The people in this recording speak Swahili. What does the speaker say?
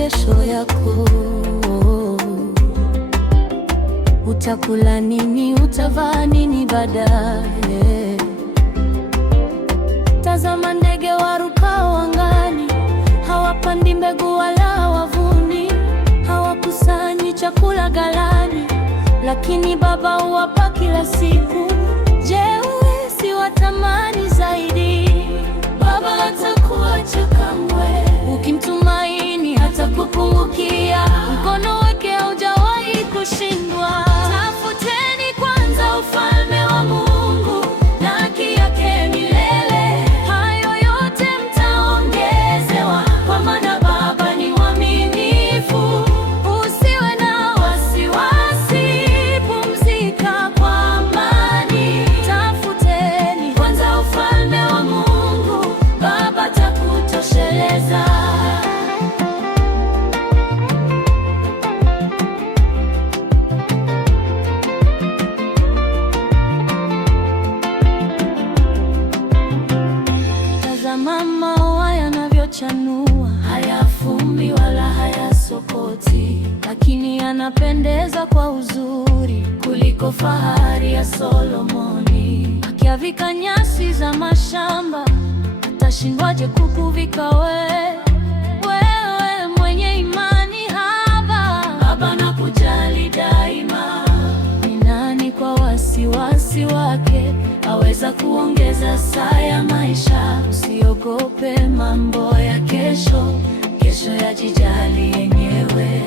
kesho yako. Utakula nini? Utavaa nini baadaye? Tazama ndege warukao angani, hawapandi mbegu wala hawavuni, hawakusanyi chakula ghalani, lakini Baba huwapa kila siku. Je, wewe si watamani zaidi? Baba hatakuacha kamwe, ukimtumaini hatakupungukia. Mkono wake haujawahi kushindwa. Tafuteni kwanza ufalme wa Mungu na haki yake milele, hayo yote mtaongezewa, kwa maana Baba ni mwaminifu. Usiwe na wasiwasi, pumzika kwa amani. Tafuteni kwanza ufalme wa Mungu, Baba atakutosheleza. Tazama maua yanavyochanua, hayafumbi wala hayasokoti, lakini yanapendeza kwa uzuri kuliko fahari ya Solomoni. Akiyavika nyasi za mashamba, atashindwaje kukuvika wewe mwenye imani haba? Baba nakujali daima. Ni nani kwa wasiwasi wake aweza kuongeza saa ya maisha? Usiogope mambo ya kesho, kesho yajijali yenyewe.